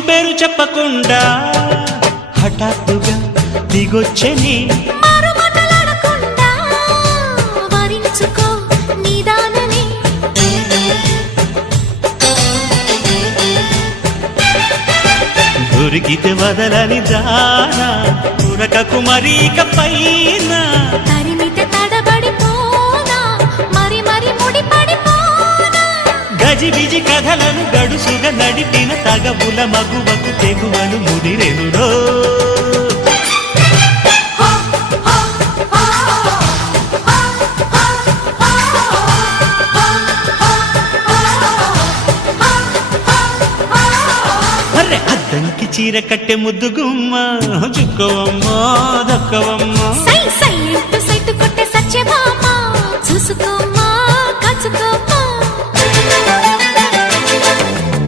పేరు చెప్పకుండా హఠాత్తుగా దిగొచ్చని. దొరికితే వదలని దానా ఉరకకు మరీక పైన. గజిబిజి కథలను తగబుల మగువకు తెగువను ముదిరెనురో అద్దంకి చీర కట్టె ముద్దుగుమ్మ చుక్కవమ్మా దక్కవమ్మా.